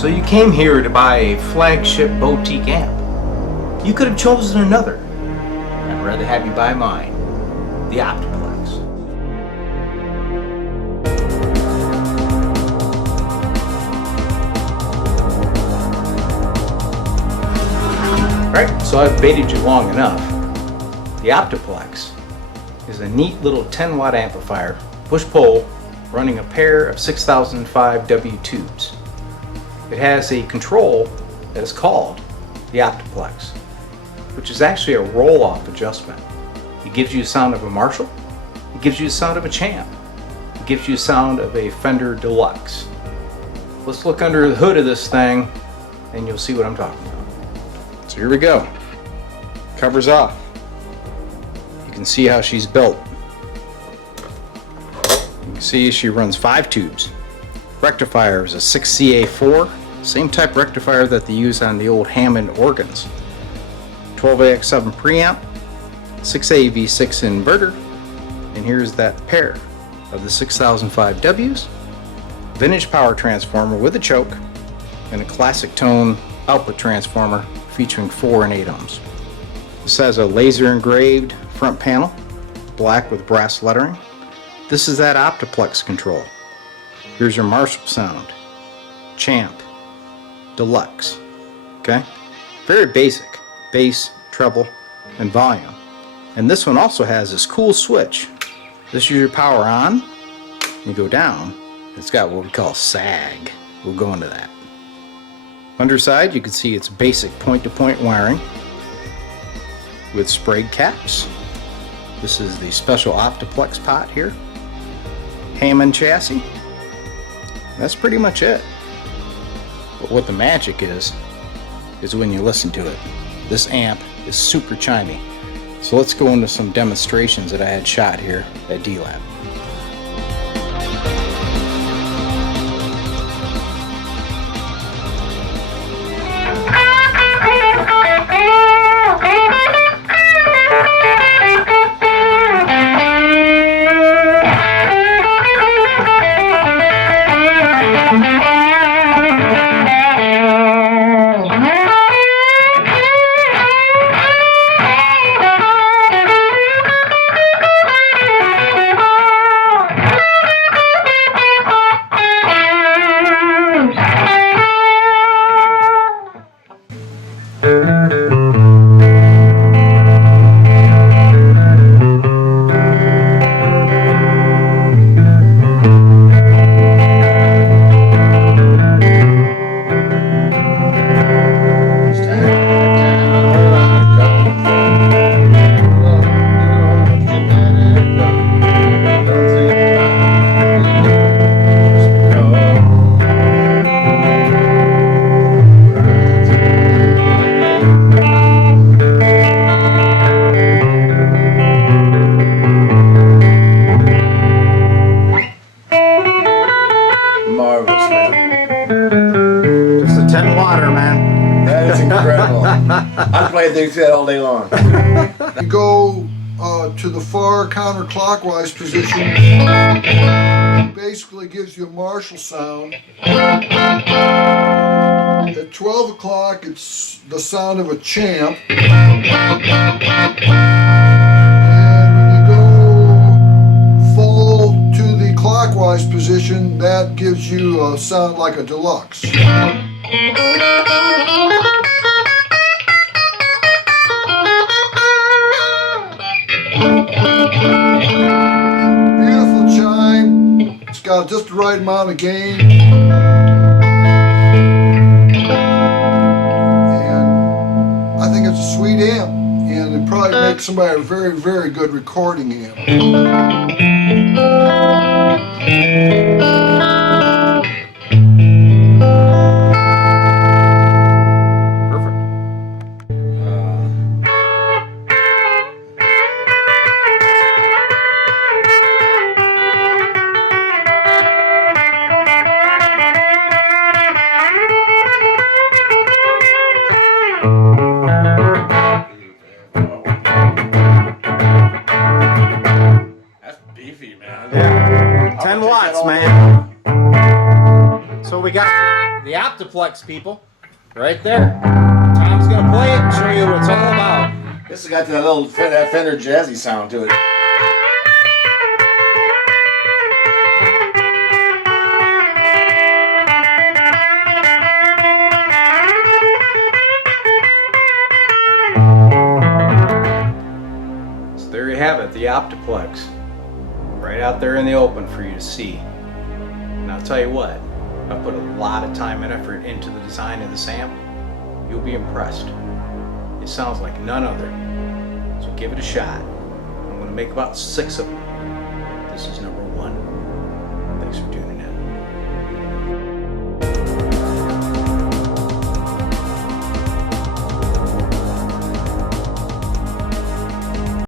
So you came here to buy a flagship boutique amp. You could have chosen another. I'd rather have you buy mine, the Optiplex. Alright, so I've baited you long enough. The Optiplex is a neat little 10-watt amplifier, push-pull, running a pair of 6005 W tubes. It has a control that is called the Optiplex, which is actually a roll-off adjustment. It gives you the sound of a Marshall, it gives you the sound of a Champ, it gives you the sound of a Fender Deluxe. Let's look under the hood of this thing and you'll see what I'm talking about. So here we go. Cover's off. You can see how she's built. You can see she runs 5 tubes. Rectifier is a 6CA4, same type rectifier that they use on the old Hammond organs. 12AX7 preamp, 6AV6 inverter, and here's that pair of the 6005 Ws, vintage power transformer with a choke, and a classic tone output transformer featuring 4 and 8 ohms. This has a laser engraved front panel, black with brass lettering. This is that Optiplex control. Here's your Marshall sound, Champ, Deluxe, okay? Very basic, bass, treble, and volume. And this one also has this cool switch. This is your power on, you go down, it's got what we call sag. We'll go into that. Underside, you can see it's basic point-to-point wiring with sprayed caps. This is the special Optiplex pot here. Hammond chassis. That's pretty much it. But what the magic is when you listen to it. This amp is super chimey. So let's go into some demonstrations that I had shot here at D-Lab. I play things that all day long. You go to the far counterclockwise position. It basically gives you a Marshall sound. At 12 o'clock, it's the sound of a Champ. And when you go full to the clockwise position, that gives you a sound like a Deluxe. Beautiful chime. It's got just the right amount of gain. And I think it's a sweet amp. And it probably makes somebody a very, very good recording amp. Yeah, 10 watts, man. So we got the Optiplex. Optiplex, people. Right there. Tom's going to play it and show you what it's all about. This has got that little that Fender jazzy sound to it. So there you have it, the Optiplex. Right out there in the open for you to see. And I'll tell you what, I put a lot of time and effort into the design of this amp. You'll be impressed. It sounds like none other. So give it a shot. I'm going to make about 6 of them. This is number 1. Thanks for tuning in.